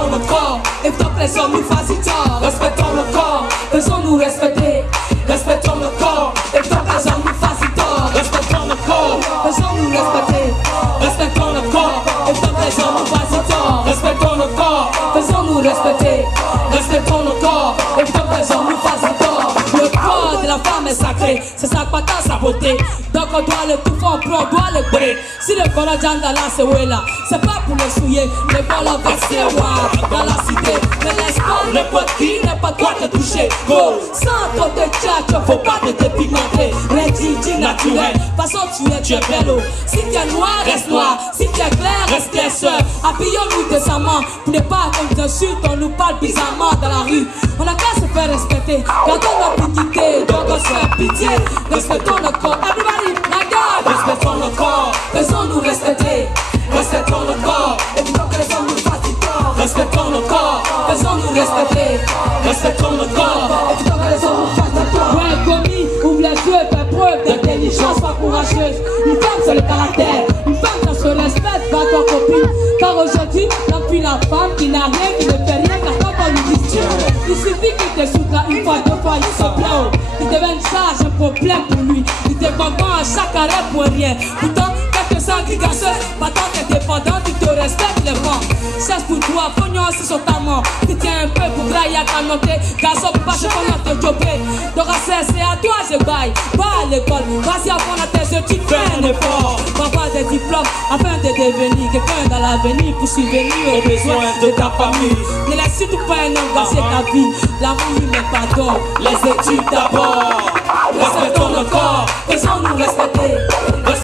Respectons notre corps, évitons que les hommes nous fassent tort. Respectons notre corps, faisons-nous respecter. Respectons notre corps, évitons que les hommes nous fassent tort. Respectons notre corps, faisons-nous respecter. Respectons notre corps, évitons que les hommes nous fassent tort. Respectons notre corps, faisons-nous respecter. Respectons notre corps, évitons que les hommes nous fassent tort. Le corps de la femme est sacré, c'est sa patate, sa beauté. Donc on doit le tout faire, on doit le brûler. Si le colon là c'est où là, c'est pas pour le souiller, le colon vexé dans la cité. Ne laisse pas n'importe qui, n'importe quoi te toucher. Go, sans ton te tchatch, faut pas te dépigmenter. Redit naturel, façon tu es bello. Si tu es noir, reste noir. Si tu es clair, reste clair. Appuyons-nous décemment pour ne pas comme insulte, on nous parle bizarrement dans la rue. On a qu'à se faire respecter, quand on a pitié, donc on se fait pitié. Respectons notre corps, everybody, my God. Respectons notre corps, faisons-nous respecter. Respectons notre corps, évitons que les hommes nous fassent tort. Respectons notre corps, faisons-nous respecter. Respectons notre corps, évitons que les hommes nous fassent tort. Ouais, commis, ouvre les yeux, fais preuve d'intelligence, pas courageuse. Une femme sur le caractère, une femme dans ce respect, va ton copine. Car aujourd'hui, l'homme puis la femme qui n'a rien, qui ne fait rien, car quand on lui dit Dieu, il suffit qu'il te soutient une fois, deux fois, il se plaint. Il devient une charge, un problème pour lui. Il te comprend à chaque arrêt pour rien. Pourtant, quelques sangs qui gassent, pas tant que dépendant, tu te respectes les vents. Cesse pour toi, pognon aussi sur ta mort. Tu tiens un peu pour grailler à ta noter. Garçon, pas je pendant te choper. Donc, c'est à toi, je baille. Pas à l'école, vas-y apprendre à tes études, fais un effort. Va avoir des diplômes afin de devenir quelqu'un dans l'avenir pour subvenir aux besoins de ta famille. Ne laisse surtout pas un homme gâcher ta vie. L'amour, mais pardon, les études d'abord. Respectons notre corps, faisons-nous respecter.